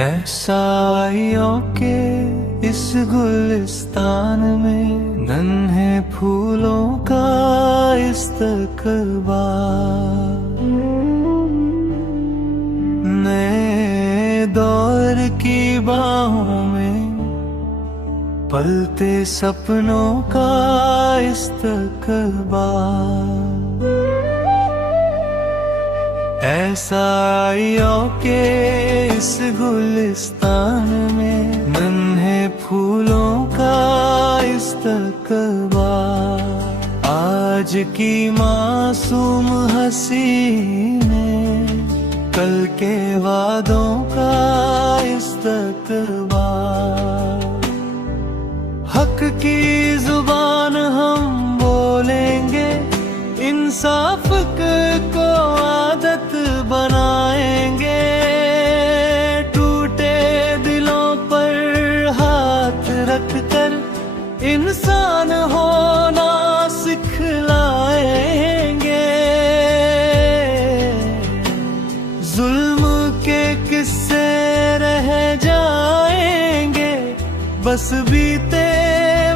ऐसाइयों के इस गुलिस्तान में नन्हे फूलों का इस्तकबाल, नए दौर की बाहों में पलते सपनों का इस्तकबाल। ऐसाइयों के इस गुलिस्तान में नन्हे फूलों का इस्तकबाल, आज की मासूम हंसी में कल के वादों का इस्तकबाल। हक की जुबान हम बोलेंगे, इंसाफ को आदत बनाएंगे, टूटे दिलों पर हाथ रखकर इंसान होना सिखलाएंगे। जुल्म के किस्से रह जाएंगे, बस बीते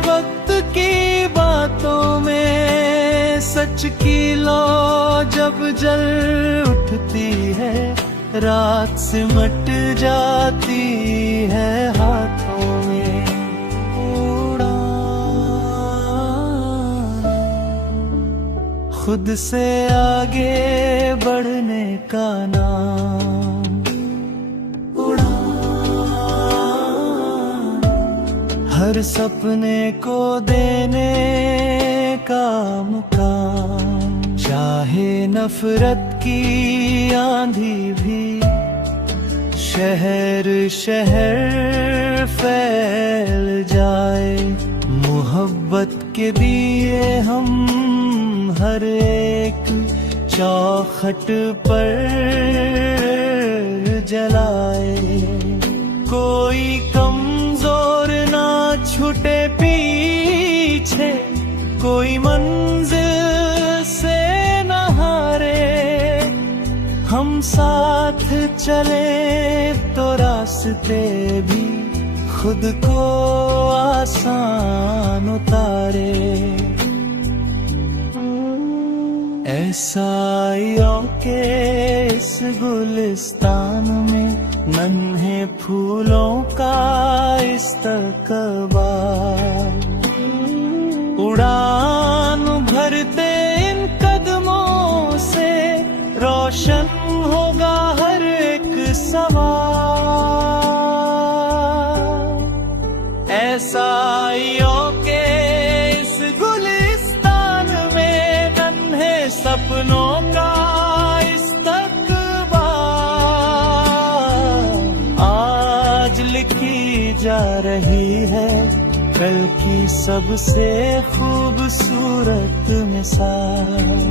वक्त की बातों में सच की लौ जब जल उठती है, रात सिमट जाती है हाथों में। उड़ान खुद से आगे बढ़ने का नाम, उड़ान हर सपने को देने का मुकाम, चाहे नफरत की आंधी भी शहर शहर फैल जाए, मोहब्बत के दिए हम हर एक चौखट पर जलाए। कोई कमजोर ना छूटे पीछे, कोई मंजिल से न हारे, हम साथ चले तो रास्ते भी खुद को आसान उतारे। ऐसाइयों के इस गुलिस्तान में नन्हे फूलों का इस्तकबाल, उड़ान भरते इन कदमों से रोशन होगा हर एक सवाल। ऐसाइयों के इस गुलिस्तान में नन्हे सपनों का इस्तकबाल, आज लिखी जा रही है कल की सबसे खूबसूरत मिसाल।